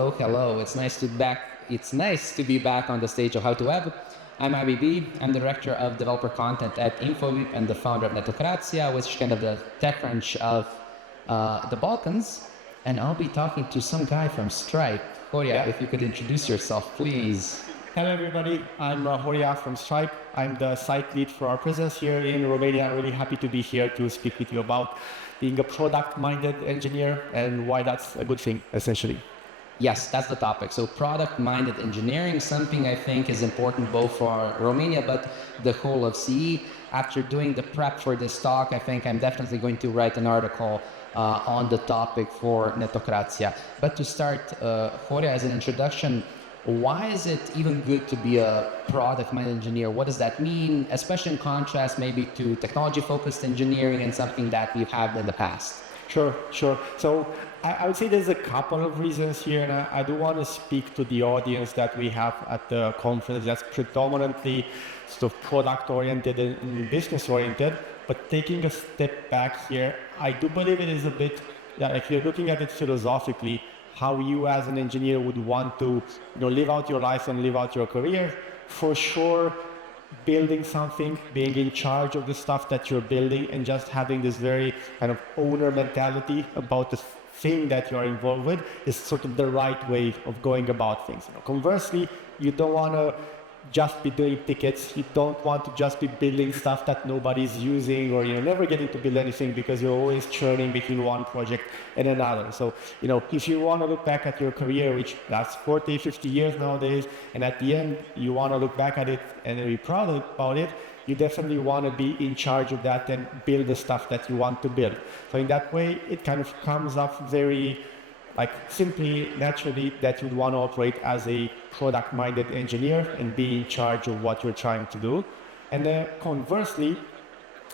Hello, hello. It's nice to be back on the stage of How to Web. I'm Abibi. I'm the director of developer content at Infovip and the founder of Netocratia, which is kind of the tech crunch of the Balkans. And I'll be talking to some guy from Stripe. Horia, if you could introduce yourself, please. Hello everybody, I'm Horia from Stripe. I'm the site lead for our presence here in Romania. I'm really happy to be here to speak with you about being a product-minded engineer and why that's a good thing, essentially. Yes, that's the topic. So product-minded engineering, something I think is important both for Romania, but the whole of CE. After doing the prep for this talk, I think I'm definitely going to write an article on the topic for Netocratia. But to start, Horia, as an introduction, why is it even good to be a product-minded engineer? What does that mean, especially in contrast maybe to technology-focused engineering and something that we've had in the past? Sure. So I would say there's a couple of reasons here, and I do want to speak to the audience that we have at the conference that's predominantly sort of product-oriented and business-oriented. But taking a step back here, I do believe it is a bit, if you're looking at it philosophically, how you as an engineer would want to live out your life and live out your career. For sure, building something, being in charge of the stuff that you're building and just having this very kind of owner mentality about the thing that you're involved with is sort of the right way of going about things. Conversely, you don't want to just be doing tickets. You don't want to just be building stuff that nobody's using, or you're never getting to build anything because you're always churning between one project and another. So, if you want to look back at your career, which lasts 40, 50 years nowadays, and at the end, you want to look back at it and be proud about it, you definitely want to be in charge of that and build the stuff that you want to build. So in that way, it kind of comes up very simply, naturally, that you'd want to operate as a product-minded engineer and be in charge of what you're trying to do. And then conversely,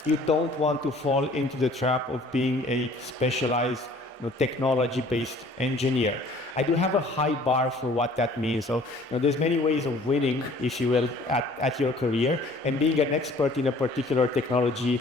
you don't want to fall into the trap of being a specialized, technology-based engineer. I do have a high bar for what that means. So there's many ways of winning, if you will, at your career, and being an expert in a particular technology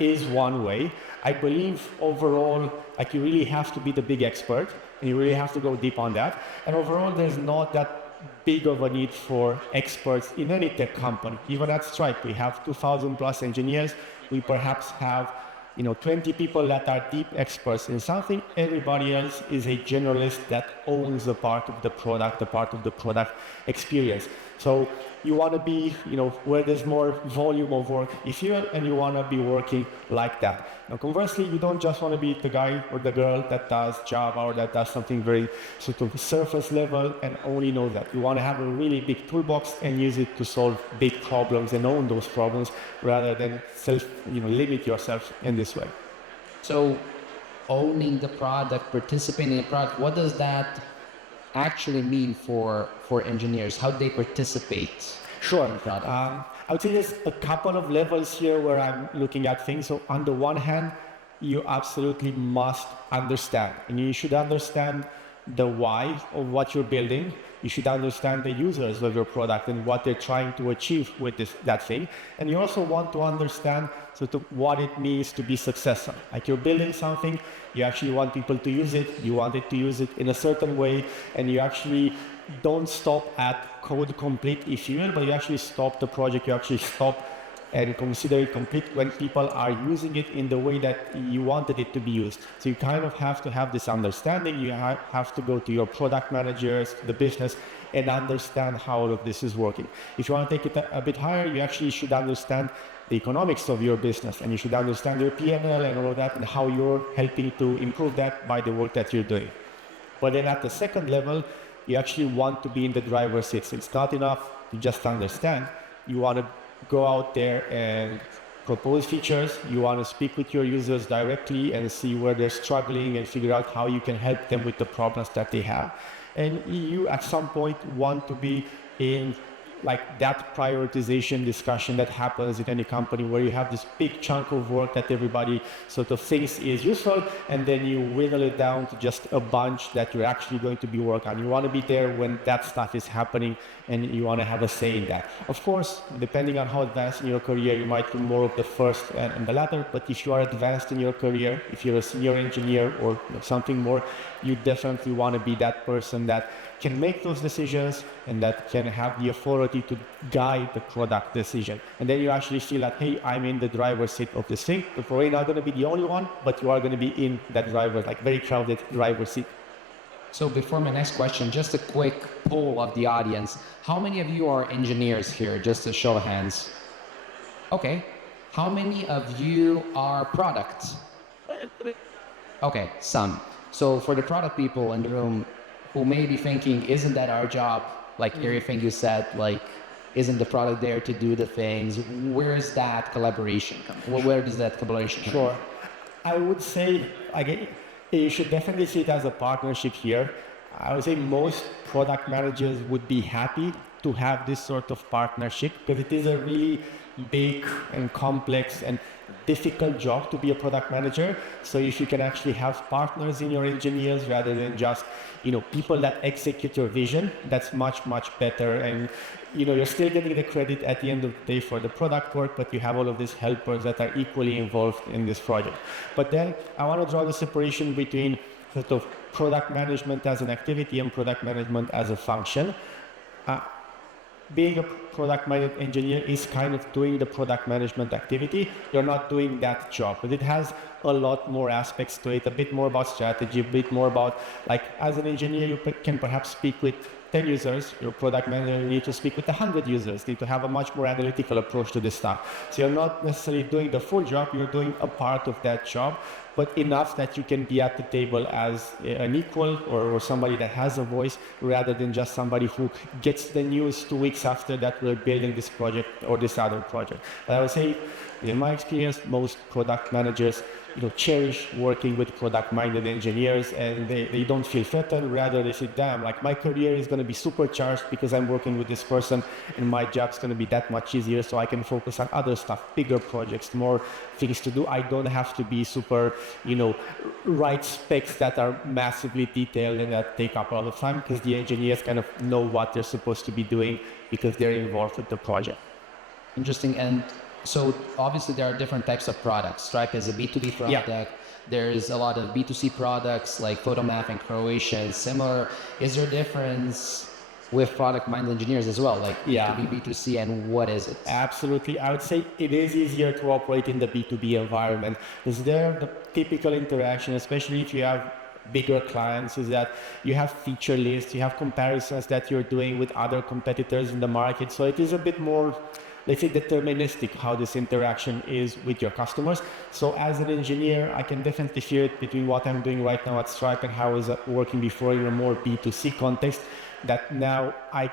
is one way. I believe overall, you really have to be the big expert, and you really have to go deep on that. And overall, there's not that big of a need for experts in any tech company. Even at Stripe, we have 2,000 plus engineers. We perhaps have 20 people that are deep experts in something. Everybody else is a generalist that owns a part of the product experience. So you want to be, where there's more volume of work, if you will, and you want to be working like that. Now, conversely, you don't just want to be the guy or the girl that does Java or that does something very sort of surface level and only know that. You want to have a really big toolbox and use it to solve big problems and own those problems rather than limit yourself in this way. So owning the product, participating in the product, what does that actually mean for engineers? How do they participate? Sure. I would say there's a couple of levels here where I'm looking at things. So on the one hand, you absolutely must understand, and you should understand the why of what you're building. You should understand the users of your product and what they're trying to achieve with that thing. And you also want to understand sort of what it means to be successful. You're building something, you actually want people to use it, you want it to use it in a certain way, and you actually don't stop at code complete, if you will, but you actually stop the project, you actually stop and consider it complete when people are using it in the way that you wanted it to be used. So you kind of have to have this understanding. You have to go to your product managers, the business, and understand how all of this is working. If you want to take it a bit higher, you actually should understand the economics of your business, and you should understand your P&L and all of that, and how you're helping to improve that by the work that you're doing. But then at the second level, you actually want to be in the driver's seat. So it's not enough to just understand. You want to go out there and propose features. You want to speak with your users directly and see where they're struggling and figure out how you can help them with the problems that they have. And you, at some point, want to be in like that prioritization discussion that happens in any company where you have this big chunk of work that everybody sort of thinks is useful, and then you whittle it down to just a bunch that you're actually going to be working on. You want to be there when that stuff is happening, and you want to have a say in that. Of course, depending on how advanced in your career, you might do more of the first and the latter, but if you are advanced in your career, if you're a senior engineer or something more, you definitely want to be that person that can make those decisions and that can have the authority to guide the product decision. And then you actually feel that, hey, I'm in the driver's seat of this thing. You're probably not going to be the only one, but you are going to be in that like very crowded driver's seat. So before my next question, just a quick poll of the audience. How many of you are engineers here? Just a show of hands. Okay. How many of you are product? Okay, some. So for the product people in the room who may be thinking, isn't that our job? Like everything you said, like, isn't the product there to do the things? Where is that collaboration come? Where does that collaboration come? Sure. I would say, again, you should definitely see it as a partnership here. I would say most product managers would be happy to have this sort of partnership because it is a really big and complex and difficult job to be a product manager. So if you can actually have partners in your engineers rather than just, people that execute your vision, that's much, much better. And, you're still getting the credit at the end of the day for the product work, but you have all of these helpers that are equally involved in this project. But then I want to draw the separation between sort of product management as an activity and product management as a function. Being a product-minded engineer is kind of doing the product management activity. You're not doing that job, but it has a lot more aspects to it, a bit more about strategy, a bit more about, like, as an engineer, you can perhaps speak with 10 users. Your product manager, you need to speak with 100 users, need to have a much more analytical approach to this stuff. So you're not necessarily doing the full job, you're doing a part of that job, but enough that you can be at the table as an equal or somebody that has a voice rather than just somebody who gets the news 2 weeks after that we're building this project or this other project. But I would say, in my experience, most product managers cherish working with product-minded engineers, and they don't feel threatened. Rather, they say, damn, like, my career is going to be supercharged because I'm working with this person, and my job's going to be that much easier, so I can focus on other stuff, bigger projects, more things to do. I don't have to be super, write specs that are massively detailed and that take up a lot of time, because the engineers kind of know what they're supposed to be doing because they're involved with the project. Interesting. And so obviously there are different types of products. Stripe is a B2B product. Yeah. There's a lot of B2C products like Photomath and Croatia and similar. Is there a difference with product-minded engineers as well, like B2B, B2C, and what is it? Absolutely. I would say it is easier to operate in the B2B environment. Is there the typical interaction, especially if you have bigger clients, is that you have feature lists, you have comparisons that you're doing with other competitors in the market. So it is a bit more, let's say, deterministic how this interaction is with your customers. So as an engineer, I can definitely feel it between what I'm doing right now at Stripe and how I was working before in a more B2C context, that now I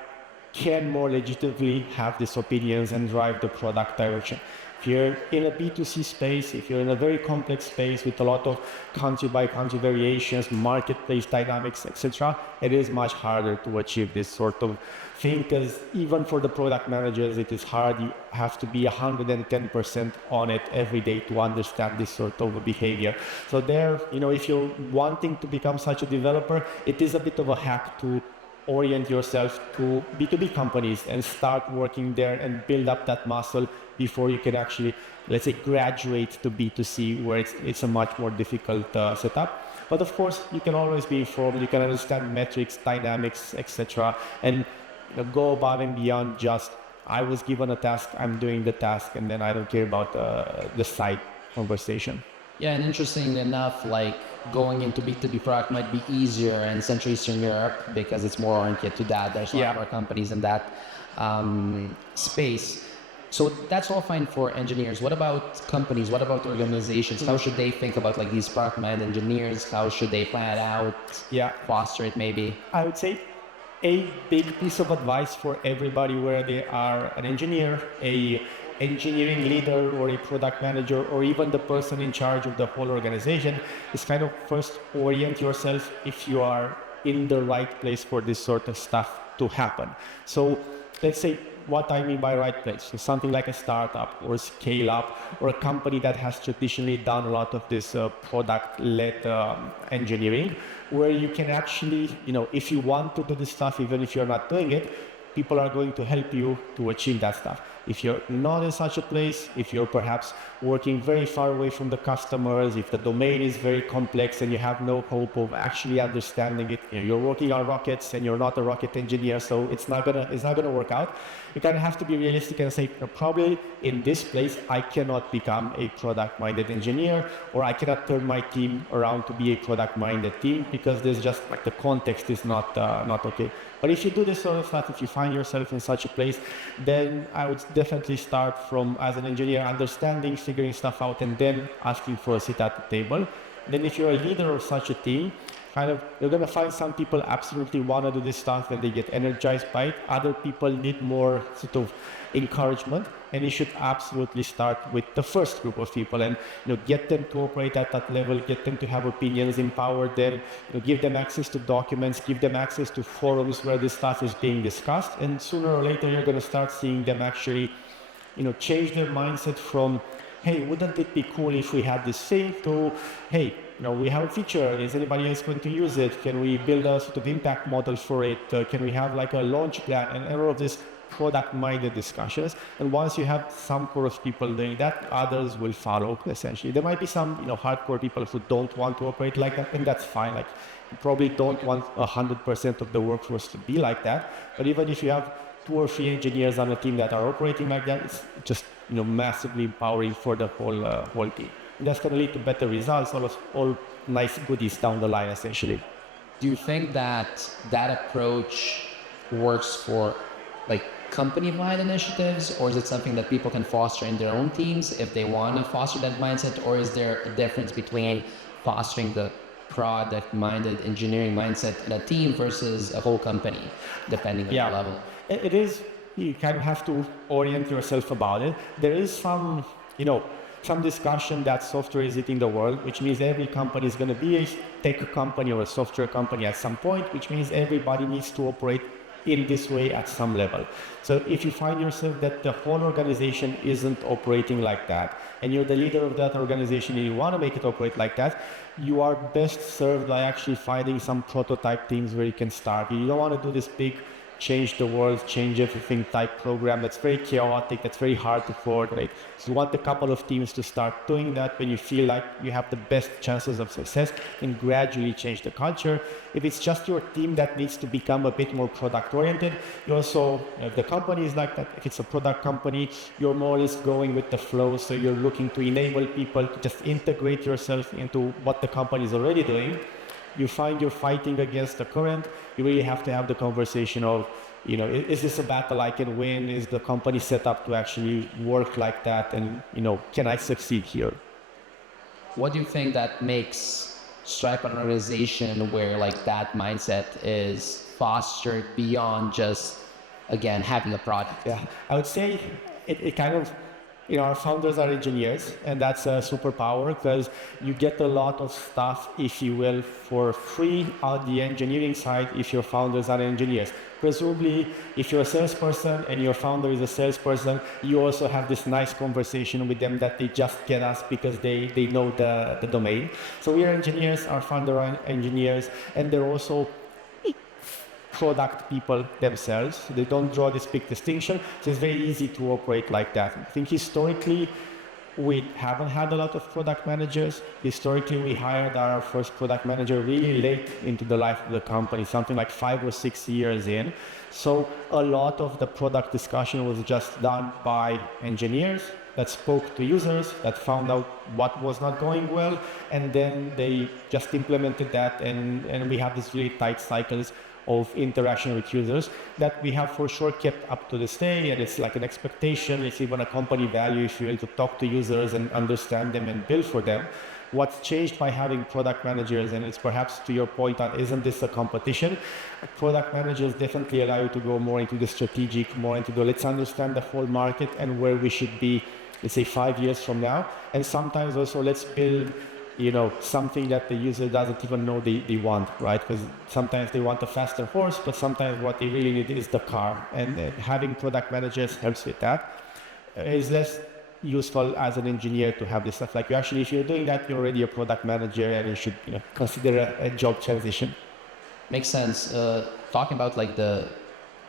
can more legitimately have these opinions and drive the product direction. If you're in a B2C space, if you're in a very complex space with a lot of country by country variations, marketplace dynamics, etc., it is much harder to achieve this sort of thing, because even for the product managers, it is hard. You have to be 110% on it every day to understand this sort of behavior. So there, if you're wanting to become such a developer, it is a bit of a hack to orient yourself to B2B companies and start working there and build up that muscle before you can actually, let's say, graduate to B2C, where it's a much more difficult setup. But of course, you can always be informed, you can understand metrics, dynamics, etc., and go above and beyond just, I was given a task, I'm doing the task, and then I don't care about the side conversation. Yeah, and interesting enough, like, going into B2B product might be easier in Central Eastern Europe because it's more oriented to that. There's a lot more companies in that space. So that's all fine for engineers. What about companies? What about organizations? How should they think about, like, these product-minded engineers? How should they plan it out? Foster it maybe? I would say a big piece of advice for everybody, where they are an engineer, a engineering leader, or a product manager, or even the person in charge of the whole organization, is kind of first orient yourself if you are in the right place for this sort of stuff to happen. So let's say what I mean by right place. So something like a startup or scale up or a company that has traditionally done a lot of this product-led engineering, where you can actually, if you want to do this stuff, even if you're not doing it, people are going to help you to achieve that stuff. If you're not in such a place, if you're perhaps working very far away from the customers, if the domain is very complex and you have no hope of actually understanding it, you're working on rockets and you're not a rocket engineer, so it's not gonna work out. You kind of have to be realistic and say, probably in this place, I cannot become a product-minded engineer, or I cannot turn my team around to be a product-minded team because there's just like the context is not okay. But if you do this sort of stuff, if you find yourself in such a place, then I would definitely start from, as an engineer, understanding, figuring stuff out, and then asking for a seat at the table. Then if you're a leader of such a team, you're going to find some people absolutely want to do this stuff and they get energized by it. Other people need more sort of encouragement, and you should absolutely start with the first group of people and get them to operate at that level, get them to have opinions, empower them, give them access to documents, give them access to forums where this stuff is being discussed, and sooner or later you're going to start seeing them actually change their mindset from, hey, wouldn't it be cool if we had this thing, to, hey, we have a feature, is anybody else going to use it? Can we build a sort of impact model for it? Can we have like a launch plan? And all of this product-minded discussions. And once you have some core of people doing that, others will follow, essentially. There might be some hardcore people who don't want to operate like that, and that's fine. Like, you probably don't want 100% of the workforce to be like that. But even if you have 2 or 3 engineers on a team that are operating like that, it's just massively empowering for the whole team. And that's going to lead to better results, all nice goodies down the line, essentially. Do you think that approach works for like company-wide initiatives, or is it something that people can foster in their own teams if they want to foster that mindset, or is there a difference between fostering the product-minded engineering mindset in a team versus a whole company, depending on the level? It is, you kind of have to orient yourself about it. There is some discussion that software is eating the world, which means every company is going to be a tech company or a software company at some point, which means everybody needs to operate in this way at some level. So if you find yourself that the whole organization isn't operating like that, and you're the leader of that organization and you want to make it operate like that, you are best served by actually finding some prototype teams where you can start. You don't want to do this big change the world, change everything type program that's very chaotic, that's very hard to coordinate. So you want a couple of teams to start doing that when you feel like you have the best chances of success, and gradually change the culture. If it's just your team that needs to become a bit more product oriented, you also, if the company is like that, if it's a product company, you're more or less going with the flow. So you're looking to enable people to just integrate yourself into what the company is already doing. You find you're fighting against the current, you really have to have the conversation of, is this a battle I can win? Is the company set up to actually work like that? And, can I succeed here? What do you think that makes Stripe an organization where like that mindset is fostered beyond just, again, having a product? Yeah, I would say it kind of, our founders are engineers, and that's a superpower because you get a lot of stuff, if you will, for free on the engineering side if your founders are engineers. Presumably, if you're a salesperson and your founder is a salesperson, you also have this nice conversation with them that they just get us because they know the domain. So we are engineers, our founder are engineers, and they're also product people themselves. They don't draw this big distinction, so it's very easy to operate like that. I think historically we haven't had a lot of product managers. Historically we hired our first product manager really late into the life of the company, something like 5 or 6 years in. So a lot of the product discussion was just done by engineers that spoke to users, that found out what was not going well, and then they just implemented that, and we have these really tight cycles of interaction with users that we have for sure kept up to this day, and it's like an expectation. It's even a company value, if you will, to talk to users and understand them and build for them. What's changed by having product managers, and it's perhaps to your point on, isn't this a competition? Product managers definitely allow you to go more into the strategic, more into the let's understand the whole market and where we should be, let's say 5 years from now. And sometimes also let's build something that the user doesn't even know they want, right? Because sometimes they want a faster horse, but sometimes what they really need is the car. And having product managers helps with that. It's less useful as an engineer to have this stuff. Like if you're doing that, you're already a product manager, and you should consider a job transition. Makes sense. Talking about like the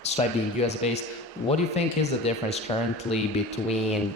Stripe being US based, what do you think is the difference currently between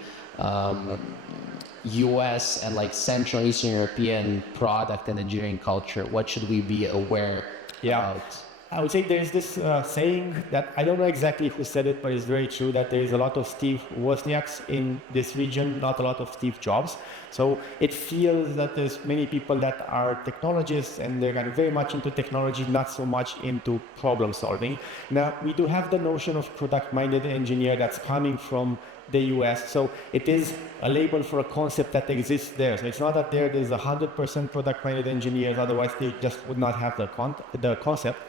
US and like Central Eastern European product and engineering culture? What should we be aware about? I would say there's this saying that I don't know exactly who said it, but it's very true that there is a lot of Steve Wozniaks in this region, not a lot of Steve Jobs. So it feels that there's many people that are technologists and they're kind of very much into technology, not so much into problem solving. Now, we do have the notion of product-minded engineer that's coming from the US. So it is a label for a concept that exists there. So it's not that there's 100% product-minded engineers, otherwise they just would not have the concept.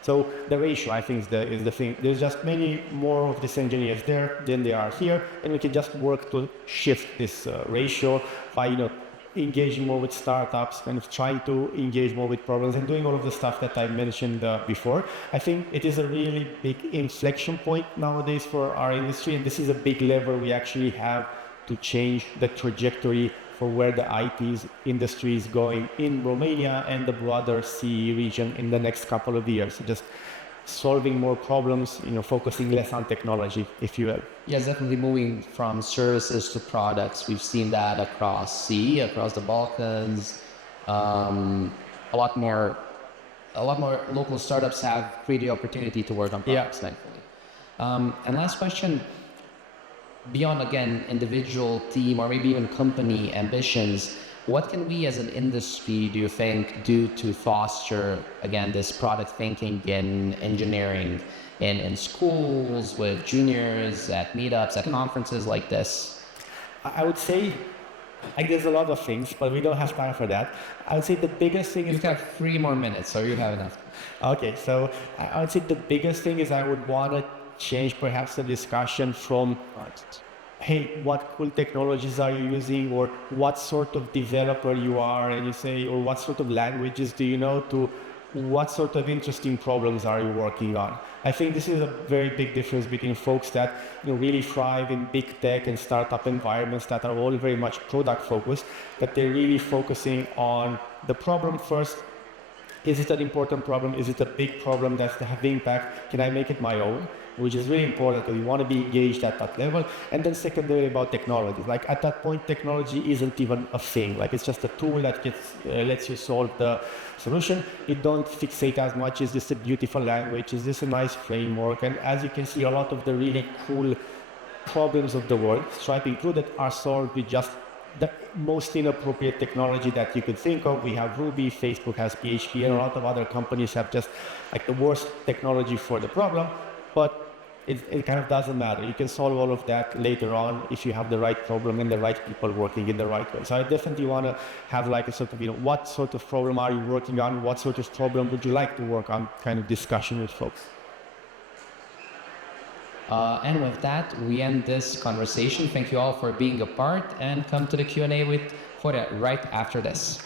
So the ratio, I think, is the thing. There's just many more of these engineers there than there are here, and we can just work to shift this ratio by, engaging more with startups, kind of trying to engage more with problems and doing all of the stuff that I mentioned before. I think it is a really big inflection point nowadays for our industry, and this is a big lever we actually have to change the trajectory for where the IT industry is going in Romania and the broader CE region in the next couple of years. So just solving more problems, focusing less on technology, if you will. Yes, definitely moving from services to products. We've seen that across CE, across the Balkans. A lot more local startups have created the opportunity to work on products, thankfully. And last question, beyond, again, individual team or maybe even company ambitions, what can we as an industry, do you think, do to foster, again, this product thinking in engineering in schools, with juniors, at meetups, at conferences like this? I would say, there's a lot of things, but we don't have time for that. I would say the biggest thing is... You've got 3 more minutes, so you have enough. Okay, so I would say the biggest thing is I would want to change perhaps the discussion from, hey, what cool technologies are you using, or what sort of developer you are, and you say, or what sort of languages do you know, to what sort of interesting problems are you working on. I think this is a very big difference between folks that really thrive in big tech and startup environments that are all very much product focused, that they're really focusing on the problem first. Is it an important problem? Is it a big problem that's to have impact? Can I make it my own? Which is really important because you want to be engaged at that level. And then secondary about technology. Like at that point, technology isn't even a thing. Like it's just a tool that lets you solve the solution. You don't fixate as much. Is this a beautiful language? Is this a nice framework? And as you can see, a lot of the really cool problems of the world, Stripe included, are solved with just the most inappropriate technology that you could think of. We have Ruby, Facebook has PHP, and a lot of other companies have just like the worst technology for the problem. But it kind of doesn't matter. You can solve all of that later on if you have the right problem and the right people working in the right way. So I definitely want to have like a sort of, what sort of problem are you working on? What sort of problem would you like to work on kind of discussion with folks. And with that, we end this conversation. Thank you all for being a part, and come to the Q&A with Horia right after this.